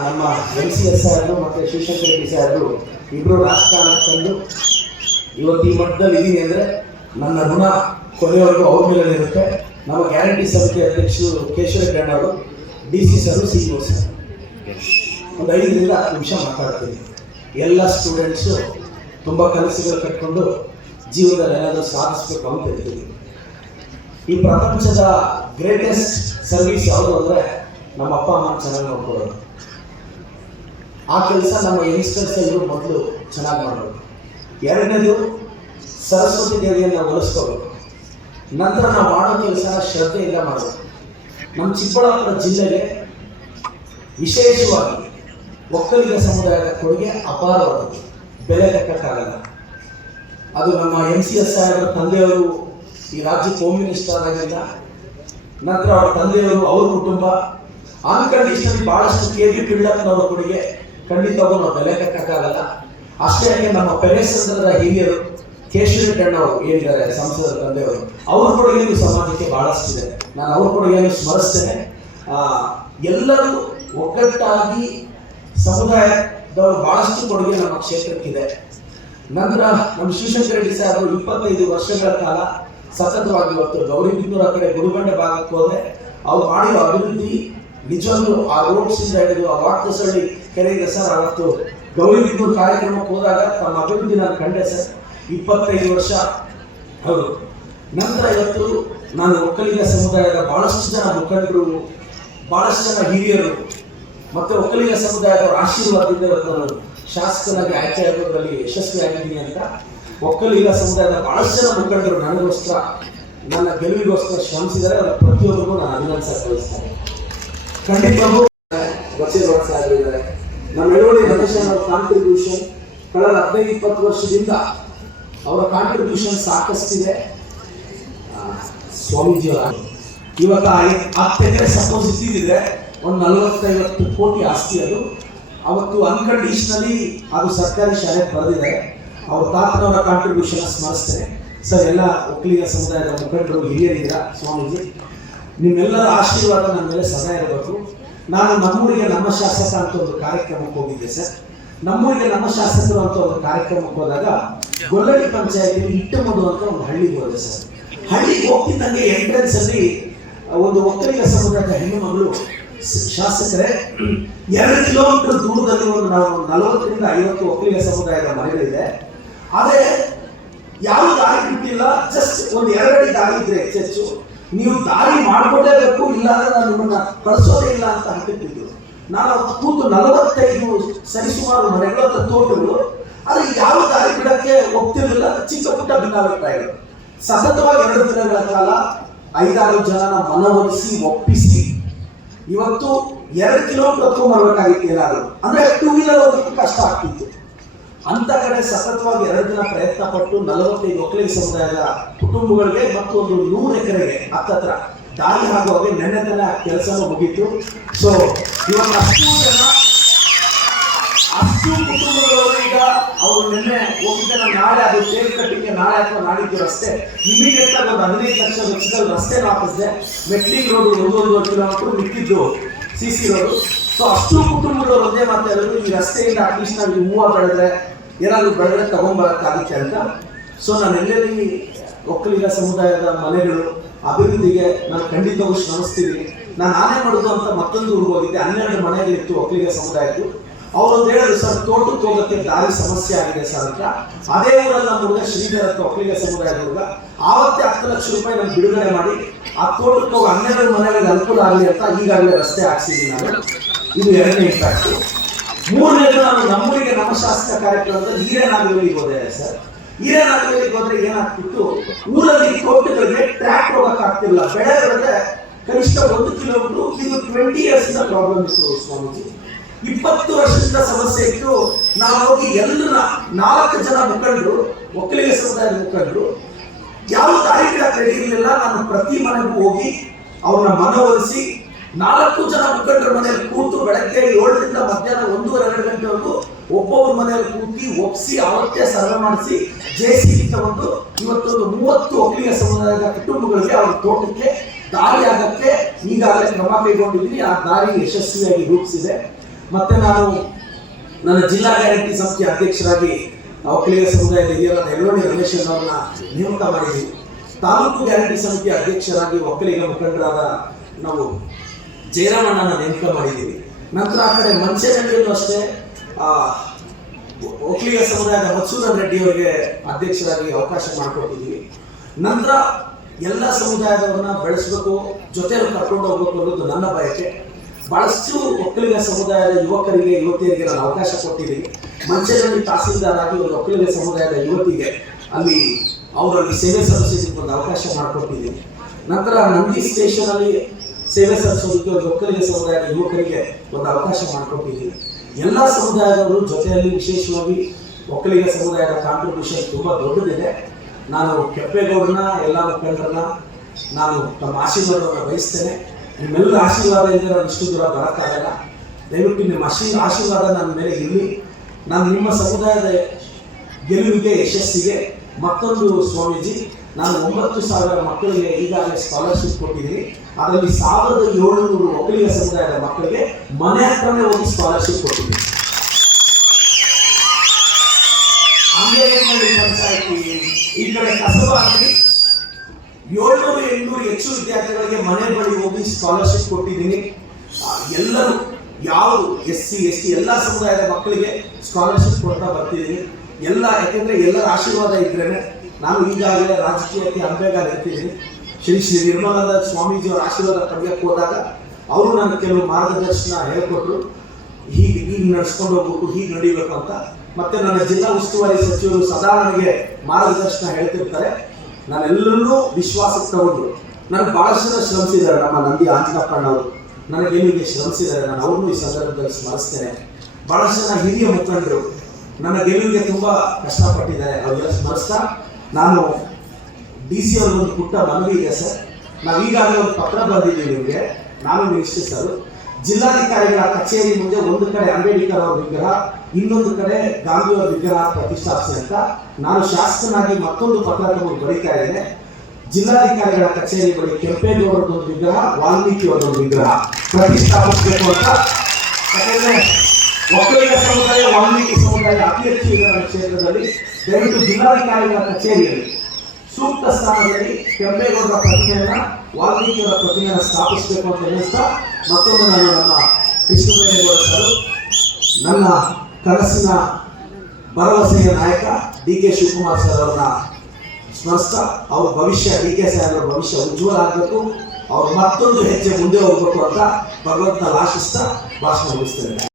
ನಮ್ಮ MCS ಸಾರು ಮತ್ತು ಶಿವಶಂಕರ ರೆಡ್ಡಿ ಸಾರು ಇಬ್ಬರು ರಾಜಕಾರಣಕ್ಕೆ ತಂದು ಇವತ್ತು ಈ ಮಟ್ಟದಲ್ಲಿ ಇದ್ದೀನಿ ಅಂದರೆ ನನ್ನ ಋಣ ಕೊನೆಯವರೆಗೂ ಅವ್ರ ಮೇಲೆ ಇರುತ್ತೆ. ನಮ್ಮ ಗ್ಯಾರಂಟಿ ಸಮಿತಿ ಅಧ್ಯಕ್ಷರು ಕೇಶವ ರೆಡ್ಡಿ ಅವರು, DC ಸರು, CEO ಸರ್, ಒಂದು 5ರಿಂದ 10 ನಿಮಿಷ ಮಾತಾಡ್ತೀನಿ. ಎಲ್ಲ ಸ್ಟೂಡೆಂಟ್ಸು ತುಂಬ ಕನಸುಗಳು ಕಟ್ಕೊಂಡು ಜೀವನದಲ್ಲಿ ಏನಾದರೂ ಸಾಧಿಸಬೇಕು ಅಂತ ಹೇಳ್ತೀವಿ. ಈ ಪ್ರಪಂಚದ ಗ್ರೇಟೆಸ್ಟ್ ಸರ್ವಿಸ್ ಯಾವುದು ಅಂದರೆ ನಮ್ಮ ಅಪ್ಪ ಅಮ್ಮ ಚೆನ್ನಾಗಿ ನೋಡ್ಕೊಳ್ಳೋದು. ಆ ಕೆಲಸ ನಮ್ಮ ಯಂಗ್ಸ್ಟರ್ಸ್ ಎಲ್ಲರೂ ಮೊದಲು ಚೆನ್ನಾಗಿ ಮಾಡೋದು. ಎರಡನೇದು ಸರಸ್ವತಿ ದೇವಿಯನ್ನು ಒಲಿಸ್ಕೋಬೇಕು. ನಂತರ ನಾವು ಮಾಡೋ ಕೆಲಸ ಶ್ರದ್ಧೆಯಿಂದ ಮಾಡೋದು. ನಮ್ಮ ಚಿಕ್ಕಬಳ್ಳಾಪುರ ಜಿಲ್ಲೆಗೆ ವಿಶೇಷವಾಗಿ ಒಕ್ಕಲಿಗ ಸಮುದಾಯದ ಕೊಡುಗೆ ಅಪಾರವಾದದ್ದು, ಬೆಲೆ ಕಟ್ಟಕ್ಕಾಗಲ್ಲ. ಅದು ನಮ್ಮ MCS ಸಾಹೇಬರ ತಂದೆಯವರು ಈ ರಾಜ್ಯಕ್ಕೆ ಹೋಮ್ ಮಿನಿಸ್ಟರ್ ಆಗಿಲ್ಲ, ನಂತರ ಅವರ ತಂದೆಯವರು, ಅವ್ರ ಕುಟುಂಬ, ಅನ್ಕಂಡೀಷನಲಿ ಭಾಳಷ್ಟು KV ಪಿಳ್ಳಪ್ಪನವರ ಕೊಡುಗೆ ಖಂಡಿತವಾಗೂ ನಾವು ಬೆಲೆ ಕಟ್ಟಕ್ಕಾಗಲ್ಲ. ಅಷ್ಟೇ ನಮ್ಮ ಪೆರೇಸಂದ್ರದ ಹಿರಿಯರು ಕೇಶವ ರೆಡ್ಡಿ ಅವರು ಏನಿದ್ದಾರೆ ಸಂಸದರ ತಂದೆಯವರು, ಅವ್ರ ಕೊಡುಗೆಯೂ ಸಮಾಜಕ್ಕೆ ಭಾಳಷ್ಟಿದೆ. ನಾನು ಅವ್ರ ಕೊಡುಗೆಯನ್ನು ಸ್ಮರಿಸ್ತೇನೆ. ಎಲ್ಲರೂ ಒಗ್ಗಟ್ಟಾಗಿ ಸಮುದಾಯದವರು ಭಾಳಷ್ಟು ಕೊಡುಗೆ ನಮ್ಮ ಕ್ಷೇತ್ರಕ್ಕಿದೆ. ನಂತರ ನಮ್ಮ ಶಿವಶಂಕರ ರೆಡ್ಡಿ ಸಾಹೇಬರು 25 ವರ್ಷಗಳ ಕಾಲ ಸತತವಾಗಿ ಇವತ್ತು ಗೌರಿಬಿದನೂರು ಆ ಕಡೆ ಗುರುಬಂಡೆ ಭಾಗಕ್ಕೆ ಹೋದರೆ ಅವ್ರು ಮಾಡಿರೋ ಅಭಿವೃದ್ಧಿ ನಿಜವಾಗ್ಲೂ ಆ ರೋಡ್ಸಿಂದ ಹಿಡಿದು ಆ ವಾಟರ್ಸಳ್ಳಿ ಕೆರೆಗೆ ಸರ್, ಅವತ್ತು ಗೌರಿಬಿದನೂರು ಕಾರ್ಯಕ್ರಮಕ್ಕೆ ಹೋದಾಗ ತಮ್ಮ ಅಭಿವೃದ್ಧಿ ನಾನು ಕಂಡೆ ಸರ್. 25 ವರ್ಷ ಅವರು. ನಂತರ ಇವತ್ತು ನಾನು ಒಕ್ಕಲಿಗ ಸಮುದಾಯದ ಭಾಳಷ್ಟು ಜನ ಮುಖಂಡರು, ಭಾಳಷ್ಟು ಜನ ಹಿರಿಯರು ಮತ್ತು ಒಕ್ಕಲಿಗ ಸಮುದಾಯದವರ ಆಶೀರ್ವಾದದಿಂದ ಇವತ್ತು ನಾನು ಶಾಸಕನಾಗಿ ಆಯ್ಕೆ ಆಗೋದ್ರಲ್ಲಿ ಯಶಸ್ವಿಯಾಗಿದ್ದೀನಿ ಅಂತ ಒಕ್ಕಲಿಗ ಸಮುದಾಯದ ಭಾಳಷ್ಟು ಜನ ಮುಖಂಡರು ನನಗೋಸ್ಕರ, ನನ್ನ ಗೆಲುವಿಗೋಸ್ಕರ ಶ್ರಮಿಸಿದರೆ ಅವರ ಪ್ರತಿಯೊಬ್ಬರಿಗೂ ನಾನು ಅಭಿನಂದಿಸಕ್ಕೆ ಬಯಸ್ತೇನೆ. ಖಂಡಿತವಾಗೂ ಆಗಿದ್ದಾರೆ. ನಮ್ಮ ಎಳವಡಿ ರಮೇಶ್ ಅವರ ಕಾಂಟ್ರಿಬ್ಯೂಷನ್ ಕಳೆದ 15-20 ವರ್ಷದಿಂದ ಅವರ ಕಾಂಟ್ರಿಬ್ಯೂಷನ್ ಸಾಕಷ್ಟಿದೆ. ಸ್ವಾಮೀಜಿಯವರ ಇವಾಗ 10 ಎಕರೆ ಸಪೋಸ್ ಇದ್ದಿದ್ರೆ ಒಂದು 40-50 ಕೋಟಿ ಆಸ್ತಿ. ಅದು ಅವತ್ತು ಅನ್ಕಂಡೀಷನಲಿ ಅದು ಸರ್ಕಾರಿ ಶಾಲೆಗೆ ಬರೆದಿದೆ. ಅವ್ರ ತಾತನವರ ಕಾಂಟ್ರಿಬ್ಯೂಷನ್ ಸ್ಮರಿಸ್ತೇನೆ ಸರ್. ಎಲ್ಲ ಒಕ್ಕಲಿಗ ಸಮುದಾಯದ ಮುಖಂಡರು, ಹಿರಿಯರಿಲ್ಲ ಸ್ವಾಮೀಜಿ, ನಿಮ್ಮೆಲ್ಲರ ಆಶೀರ್ವಾದ ನನ್ನ ಮೇಲೆ ಸದಾ ಇರಬೇಕು. ನಾನು ನಮ್ಮೂರಿಗೆ ನಮ್ಮ ಶಾಸಕ ಅಂತ ಒಂದು ಕಾರ್ಯಕ್ರಮಕ್ಕೆ ಹೋಗಿದ್ದೆ ಸರ್. ನಮ್ಮೂರಿಗೆ ನಮ್ಮ ಶಾಸಕರು ಅಂತ ಒಂದು ಕಾರ್ಯಕ್ರಮಕ್ಕೆ ಹೋದಾಗ ಗೊಲ್ಲಡಿ ಪಂಚಾಯತಿಯಲ್ಲಿ ಇಟ್ಟಮುಡು ಅಂತ ಒಂದು ಹಳ್ಳಿಗೆ ಹೋದೆ ಸರ್. ಹಳ್ಳಿಗೆ ಹೋಗ್ತಿದ್ದಂಗೆ ಎಂಟ್ರೆನ್ಸ್ ಅಲ್ಲಿ ಒಂದು ಒಕ್ಕಲಿಗ ಸಮುದಾಯದ ಹೆಣ್ಣು ಮಗಳು, ಶಾಸಕರೇ 2 ಕಿಲೋಮೀಟರ್ ದೂರದಲ್ಲಿ ಒಂದು ನಾವು 40ರಿಂದ 50 ಒಕ್ಕಲಿಗ ಸಮುದಾಯದ ಮನೆಗಳಿದೆ. ಆದರೆ ಯಾವ ದಾರಿ ಬಿಟ್ಟಿಲ್ಲ, ಜಸ್ಟ್ ಒಂದು 2 ಅಡಿ ದಾರಿ ಇದ್ರೆ ಹೆಚ್ಚು, ನೀವು ದಾರಿ ಮಾಡ್ಕೊಡಲೇಬೇಕು, ಇಲ್ಲಾಂದ್ರೆ ನಾನು ನಿಮ್ಮನ್ನ ಕಳಿಸೋದೇ ಇಲ್ಲ ಅಂತ ಹಾಕಿಟ್ಟಿದ್ರು. ನಾನು ಅವತ್ತು ಕೂತು 45 ಸರಿಸುಮಾರು ಮನೆಗಳ ತೋಟಗಳು, ಆದರೆ ಯಾವ ದಾರಿ ಬಿಡಕ್ಕೆ ಹೋಗ್ತಿರ್ಲಿಲ್ಲ. ಚಿಕ್ಕ ಪುಟ್ಟ ಭಿನ್ನಾಭಿಪ್ರಾಯಗಳು. ಸತತವಾಗಿ 2 ದಿನಗಳ ಕಾಲ 5-6 ಜನನ ಮನವೊಲಿಸಿ ಒಪ್ಪಿಸಿ ಇವತ್ತು 2 ಕಿಲೋಮೀಟರ್ ಹೊತ್ಕೊಂಡ್ಬರ್ಬೇಕಾಗಿತ್ತು. ಏನಾದ್ರು ಅಂದ್ರೆ 2 ವೀಲರ್ ಹೋಗೋದಕ್ಕೆ ಕಷ್ಟ ಆಗ್ತಿತ್ತು. ಅಂತ ಕಡೆ ಸತತವಾಗಿ 2 ದಿನ ಪ್ರಯತ್ನ ಪಟ್ಟು 45 ಒಕ್ಕಲಿಗ ಸಮುದಾಯದ ಕುಟುಂಬಗಳಿಗೆ ಮತ್ತು ಒಂದು 100 ಎಕರೆಗೆ ಹತ್ತತ್ರ ದಾರಿ ಆಗುವಾಗ ನೆನ್ನೆ ತನ ಕೆಲಸನೂ ಮುಗೀತು. ಸೊ ಇವತ್ತು ಅಷ್ಟು ಕುಟುಂಬಗಳು ಈಗ ಅವರು ನಿನ್ನೆ ಹೋಗಿದ್ದ ನಾಳೆ ಅದು ಟೇಲ್ ಕಟ್ಟಿಗೆ ನಾಳೆ ಅಥವಾ ನಾಡಿದ್ದು ರಸ್ತೆ ಇಮಿಡಿಯೇಟ್ ಆಗಿ ಒಂದು 15 ಲಕ್ಷ ವೆಚ್ಚದಲ್ಲಿ ರಸ್ತೆ ಹಾಕಿಸಿದೆ. ಮೆಟ್ಲಿಂಗ್ ರೋಡ್ 1 ಕಿಲೋಮೀಟರ್, ಮಿಕ್ಕಿದ್ದು CC ರೋಡು. ಸೊ ಅಷ್ಟು ಕುಟುಂಬಗಳು ಒಂದೇ ಮಾತಾಡೋದು, ಈ ರಸ್ತೆಯಿಂದ ಅಟ್ಲೀಸ್ಟ್ ನಾವು ಹೂವು ಬೆಳೆದ್ರೆ ಏನಾದರೂ ಬೆಳೆದ್ರೆ ತಗೊಂಡ್ಬರಕ್ಕಾಗುತ್ತೆ ಅಂತ. ಸೊ ನಾನು ಎಲ್ಲೆಲ್ಲಿ ಒಕ್ಕಲಿಗ ಸಮುದಾಯದ ಮನೆಗಳು ಅಭಿವೃದ್ಧಿಗೆ ನಾನು ಖಂಡಿತವೂ ಶ್ರಮಿಸ್ತೀನಿ. ನಾನು ಆನೆ ಮಾಡೋದು ಅಂತ ಮತ್ತೊಂದು ಊರಿಗೆ ಹೋಗಿದ್ದೆ. 12 ಮನೆಗಳಿತ್ತು ಒಕ್ಕಲಿಗ ಸಮುದಾಯದ್ದು. ಅವರೊಂದು ಹೇಳಿದ್ರು ಸರ್, ತೋಟಕ್ಕೆ ಹೋಗೋಕ್ಕೆ ದಾರಿ ಸಮಸ್ಯೆ ಆಗಿದೆ ಸರ್ ಅಂತ. ಅದೇ ಊರಲ್ಲಿ ನಮ್ಮ ಹುಡುಗ ಶ್ರೀಧರ ಅಂತ ಒಕ್ಕಲಿಗ ಸಮುದಾಯದ ಹುಡುಗ ಆವತ್ತೇ 10 ಲಕ್ಷ ರೂಪಾಯಿ ನಾನು ಬಿಡುಗಡೆ ಮಾಡಿ ಆ ತೋಟಕ್ಕೆ ಹೋಗಿ 12 ಮನೆಗಳಿಗೆ ಅನುಕೂಲ ಆಗಲಿ ಅಂತ ಈಗಾಗಲೇ ರಸ್ತೆ ಹಾಕ್ಸಿದ್ದೀನಿ ನಾನು. ಇದು 2ನೇ ಇಂಪ್ಯಾಕ್ಟ್. 3ನೇದು, ನಾನು ನಮ್ಮೂರಿಗೆ ನಮ್ಮ ಶಾಸಕ ಕಾರ್ಯಕ್ರಮದಲ್ಲಿ ಹಿರೇನಾಗಲಿಗೆ ಹೋದೆ ಸರ್. ಹಿರೇನಾಗಲಿಗೆ ಹೋದ್ರೆ ಏನಾಗ್ತಿತ್ತು, ಊರಲ್ಲಿ ತೋಟಗಳಿಗೆ ಟ್ರ್ಯಾಕ್ ಹೋಗಕ್ಕಾಗ್ತಿಲ್ಲ. ಬೆಳೆ ಬೆಳೆದ್ರೆ ಕನಿಷ್ಠ 1 ಕಿಲೋಮೀಟರ್. ಇದು 20 ಇಯರ್ಸ್ ಪ್ರಾಬ್ಲಮ್ ಇತ್ತು ಸ್ವಾಮೀಜಿ. 20 ವರ್ಷದಿಂದ ಸಮಸ್ಯೆ ಇತ್ತು. ನಾವು ಹೋಗಿ ಎಲ್ಲರ 4 ಜನ ಮುಖಂಡರು, ಒಕ್ಕಲಿಗ ಸಮುದಾಯದ ಮುಖಂಡರು, ಯಾವ ದಾರಿ ಗಿಡಕ್ಕೆ ರೆಡಿ ಇರಲಿಲ್ಲ. ನಾನು ಪ್ರತಿ ಮನೆಗೂ ಹೋಗಿ ಅವ್ರನ್ನ ಮನವೊಲಿಸಿ 4 ಜನ ಮುಖಂಡರ ಮನೆಯಲ್ಲಿ ಕೂತು ಬೆಳಗ್ಗೆ 7ರಿಂದ ಮಧ್ಯಾಹ್ನ 1-2 ಗಂಟೆವರೆಗೂ ಒಬ್ಬೊಬ್ಬರ ಮನೆಯಲ್ಲಿ ಕೂತಿ ಒಪ್ಪಿಸಿ ಅವತ್ತೇ ಸರ್ವೆ ಮಾಡಿಸಿ JCB ತಗೊಂಡು ಇವತ್ತೊಂದು 30 ಒಕ್ಕಲಿಗ ಸಮುದಾಯದ ಕುಟುಂಬಗಳಿಗೆ ಅವ್ರ ತೋಟಕ್ಕೆ ದಾರಿ ಆಗಕ್ಕೆ ಈಗಾಗಲೇ ಕ್ರಮ ಕೈಗೊಂಡಿದ್ದೀನಿ. ಆ ದಾರಿ ಯಶಸ್ವಿಯಾಗಿ ರೂಪಿಸಿದೆ. ಮತ್ತೆ ನಾನು ನನ್ನ ಜಿಲ್ಲಾ ಗ್ಯಾರಂಟಿ ಸಮಿತಿ ಅಧ್ಯಕ್ಷರಾಗಿ ಒಕ್ಕಲಿಗ ಸಮುದಾಯದ ಹಿರಿಯರಾದ ಯಲಗೋಡಿ ರಮೇಶ್ ಅವರನ್ನ ನೇಮಕ ಮಾಡಿದ್ದೀವಿ. ತಾಲೂಕು ಗ್ಯಾರಂಟಿ ಸಮಿತಿ ಅಧ್ಯಕ್ಷರಾಗಿ ಒಕ್ಕಲಿಗ ಮುಖಂಡರಾದ ನಾವು ಜಯರಾಮಣ್ಣನ ನೇಮಕ ಮಾಡಿದ್ದೀವಿ. ನಂತರ ಆ ಕಡೆ ಮಂಚೇನಹಳ್ಳಿಯಲ್ಲೂ ಅಷ್ಟೇ ಒಕ್ಕಲಿಗ ಸಮುದಾಯದ ಮತ್ಸೂರನ್ ರೆಡ್ಡಿ ಅವರಿಗೆ ಅಧ್ಯಕ್ಷರಾಗಿ ಅವಕಾಶ ಮಾಡಿಕೊಟ್ಟಿದ್ದೀವಿ. ನಂತರ ಎಲ್ಲ ಸಮುದಾಯದವರನ್ನ ಬೆಳೆಸಬೇಕು, ಜೊತೆಯಲ್ಲಿ ಕರ್ಕೊಂಡು ಹೋಗ್ಬೇಕು ಅನ್ನೋದು ನನ್ನ ಬಯಕೆ. ಬಹಳಷ್ಟು ಒಕ್ಕಲಿಗ ಸಮುದಾಯದ ಯುವಕರಿಗೆ ಯುವತಿಯರಿಗೆ ನಾನು ಅವಕಾಶ ಕೊಟ್ಟಿದ್ದೀನಿ. ಮಂಚೇನಹಳ್ಳಿ ತಹಸೀಲ್ದಾರ್ ಆಗಿ ಒಂದು ಒಕ್ಕಲಿಗ ಸಮುದಾಯದ ಯುವತಿಗೆ ಅಲ್ಲಿ ಅವರಲ್ಲಿ ಸೇವೆ ಸಲ್ಲಿಸೋದಕ್ಕೆ ಒಂದು ಅವಕಾಶ ಮಾಡಿಕೊಟ್ಟಿದ್ದೀನಿ. ನಂತರ ನಂದಿ ಸ್ಟೇಷನ್ ಅಲ್ಲಿ ಸೇವೆ ಸಲ್ಲಿಸೋದಕ್ಕೆ ಒಂದು ಒಕ್ಕಲಿಗ ಸಮುದಾಯದ ಯುವಕರಿಗೆ ಒಂದು ಅವಕಾಶ ಮಾಡಿಕೊಟ್ಟಿದ್ದೀನಿ. ಎಲ್ಲ ಸಮುದಾಯದವರು ಜೊತೆಯಲ್ಲಿ ವಿಶೇಷವಾಗಿ ಒಕ್ಕಲಿಗ ಸಮುದಾಯದ ಕಾಂಟ್ರಿಬ್ಯೂಷನ್ ತುಂಬ ದೊಡ್ಡದಿದೆ. ನಾನು ಕೆಂಪೇಗೌಡರನ್ನ ಎಲ್ಲ ಮುಖಂಡರನ್ನ ನಾನು ತಮ್ಮ ಆಶೀರ್ವಾದವನ್ನು ಬಯಸ್ತೇನೆ. ನಿಮ್ಮೆಲ್ಲರ ಆಶೀರ್ವಾದ ಇದ್ದರೆ ನಾನು ಇಷ್ಟು ದೂರ ಬರೋಕ್ಕಾಗಲ್ಲ. ದಯವಿಟ್ಟು ನಿಮ್ಮ ಆಶೀರ್ವಾದ ನನ್ನ ಮೇಲೆ ಇರಲಿ. ನಾನು ನಿಮ್ಮ ಸಮುದಾಯದ ಗೆಲುವಿಗೆ ಯಶಸ್ಸಿಗೆ ಮತ್ತೊಂದು ಸ್ವಾಮೀಜಿ, ನಾನು 9,000 ಮಕ್ಕಳಿಗೆ ಈಗಾಗಲೇ ಸ್ಕಾಲರ್ಶಿಪ್ ಕೊಟ್ಟಿದ್ದೀನಿ. ಅದರಲ್ಲಿ 1,700 ಒಕ್ಕಲಿಗ ಸಮುದಾಯದ ಮಕ್ಕಳಿಗೆ ಮನೆ ಹತ್ರನೇ ಹೋಗಿ ಸ್ಕಾಲರ್ಶಿಪ್ ಕೊಟ್ಟಿದ್ದೀನಿ. ಅಂಗನವಾಡಿ ಪಂಚಾಯತಿ ಈ ಕಡೆ ಕಸಬಾಗಿ 700-800 ಹೆಚ್ಚು ವಿದ್ಯಾರ್ಥಿಗಳಿಗೆ ಮನೆ ಬಳಿ ಹೋಗಿ ಸ್ಕಾಲರ್ಶಿಪ್ ಕೊಟ್ಟಿದ್ದೀನಿ. ಎಲ್ಲರೂ ಯಾವುದು SC ST ಎಲ್ಲ ಸಮುದಾಯದ ಮಕ್ಕಳಿಗೆ ಸ್ಕಾಲರ್ಶಿಪ್ ಕೊಡ್ತಾ ಬರ್ತಿದ್ದೀನಿ. ಯಾಕೆಂದ್ರೆ ಎಲ್ಲರ ಆಶೀರ್ವಾದ ಇದ್ರೇನೆ ನಾನು ಈಗಾಗಲೇ ರಾಜಕೀಯಕ್ಕೆ ಅಂಬೇಗ ನಿಂತಿದ್ದೀನಿ. ಶ್ರೀ ನಿರ್ಮಲಾನಂದ ಸ್ವಾಮೀಜಿಯವರ ಆಶೀರ್ವಾದ ಪಡೆಯಕ್ಕೆ ಹೋದಾಗ ಅವರು ನನಗೆ ಕೆಲವು ಮಾರ್ಗದರ್ಶನ ಹೇಳ್ಕೊಟ್ರು. ಹೀಗೆ ನಡೆಸ್ಕೊಂಡು ಹೋಗ್ಬೇಕು, ಹೀಗೆ ನಡಿಬೇಕು ಅಂತ. ಮತ್ತೆ ನನ್ನ ಜಿಲ್ಲಾ ಉಸ್ತುವಾರಿ ಸಚಿವರು ಸದಾ ನನಗೆ ಮಾರ್ಗದರ್ಶನ ಹೇಳ್ತಿರ್ತಾರೆ. ನಾನೆಲ್ಲರನ್ನೂ ವಿಶ್ವಾಸಕ್ಕೆ ತಗೊಂಡು ನನಗೆ ಬಹಳಷ್ಟು ಜನ ಶ್ರಮಿಸಿದ್ದಾರೆ. ನಮ್ಮ ನಂದಿ ಆಂಜನಪ್ಪಣ್ಣವರು ನನಗೇನಿಗೆ ಶ್ರಮಿಸಿದ್ದಾರೆ. ನಾನು ಅವ್ರನ್ನೂ ಈ ಸಂದರ್ಭದಲ್ಲಿ ಸ್ಮರಿಸ್ತೇನೆ. ಬಹಳಷ್ಟು ಜನ ಹಿರಿಯ ಮುಖಂಡರು ನನ್ನ ಗೆಲುವಿಗೆ ತುಂಬ ಕಷ್ಟಪಟ್ಟಿದ್ದಾರೆ. ಅವರೆಲ್ಲ ಸ್ಮರಿಸ್ತಾ ನಾನು DC ಅವ್ರಿಗೊಂದು ಪುಟ್ಟ ಮನವಿ ಇದೆ ಸರ್. ನಾವು ಈಗಾಗಲೇ ಒಂದು ಪತ್ರ ಬರೆದಿದ್ದೀವಿ ನಿಮಗೆ. ನಾನು ನಿರೀಕ್ಷಿಸಲು ಜಿಲ್ಲಾಧಿಕಾರಿಗಳ ಕಚೇರಿ ಮುಂದೆ ಒಂದು ಕಡೆ ಅಂಬೇಡ್ಕರ್ ಅವರ ವಿಗ್ರಹ, ಇನ್ನೊಂದು ಕಡೆ ಗಾಂಧಿ ಅವರ ವಿಗ್ರಹ ಪ್ರತಿಷ್ಠಾಪಿಸಿ ಅಂತ ನಾನು ಶಾಸಕನಾಗಿ ಮತ್ತೊಂದು ಪತ್ರ ತಗೊಂಡು ಬರೀತಾ ಇದ್ದೇನೆ. ಜಿಲ್ಲಾಧಿಕಾರಿಗಳ ಕಚೇರಿ ಬಳಿ ಕೆಂಪೇಗೌಡರದೊಂದು ವಿಗ್ರಹ, ವಾಲ್ಮೀಕಿ ಅವರದೊಂದು ವಿಗ್ರಹ ಪ್ರತಿಷ್ಠಾಪಿಸಬೇಕು ಅಂತ. ಯಾಕಂದ್ರೆ ಒಕ್ಕಲಿಗ ಸಮುದಾಯ, ವಾಲ್ಮೀಕಿ ಸಮುದಾಯ ಅತಿ ಹೆಚ್ಚು ಇದೆ ನಮ್ಮ ಕ್ಷೇತ್ರದಲ್ಲಿ. ದಯವಿಟ್ಟು ಜಿಲ್ಲಾಧಿಕಾರಿಗಳ ಕಚೇರಿಯಲ್ಲಿ ಸೂಕ್ತ ಸ್ಥಾನದಲ್ಲಿ ಕೆಂಪೇಗೌಡರ ಪ್ರತಿಮೆಯನ್ನ, ವಾಲ್ಮೀಕಿಯವರ ಪ್ರತಿಮೆಯನ್ನು ಸ್ಥಾಪಿಸಬೇಕು ಅಂತ ಎನ್ನಿಸ್ತಾ ಮತ್ತೊಮ್ಮೆ ನಾನು ನಮ್ಮ ಕೃಷ್ಣಬೈರೇಗೌಡ ಸರ್, ನನ್ನ ಕನಸಿನ ಭರವಸೆಯ ನಾಯಕ DK ಶಿವಕುಮಾರ್ ಸರ್ ಅವರನ್ನ ಸ್ಮರಿಸ್ತಾ ಅವ್ರ ಭವಿಷ್ಯ, DK ಸಾಹೇಬರ ಭವಿಷ್ಯ ಉಜ್ವಲ ಆಗಬೇಕು, ಅವ್ರು ಮತ್ತೊಂದು ಹೆಜ್ಜೆ ಮುಂದೆ ಹೋಗ್ಬೇಕು ಅಂತ ಭಗವಂತನ ಆಶಿಸ್ತಾ ಭಾಷಣ ಮುಗಿಸ್ತೇನೆ.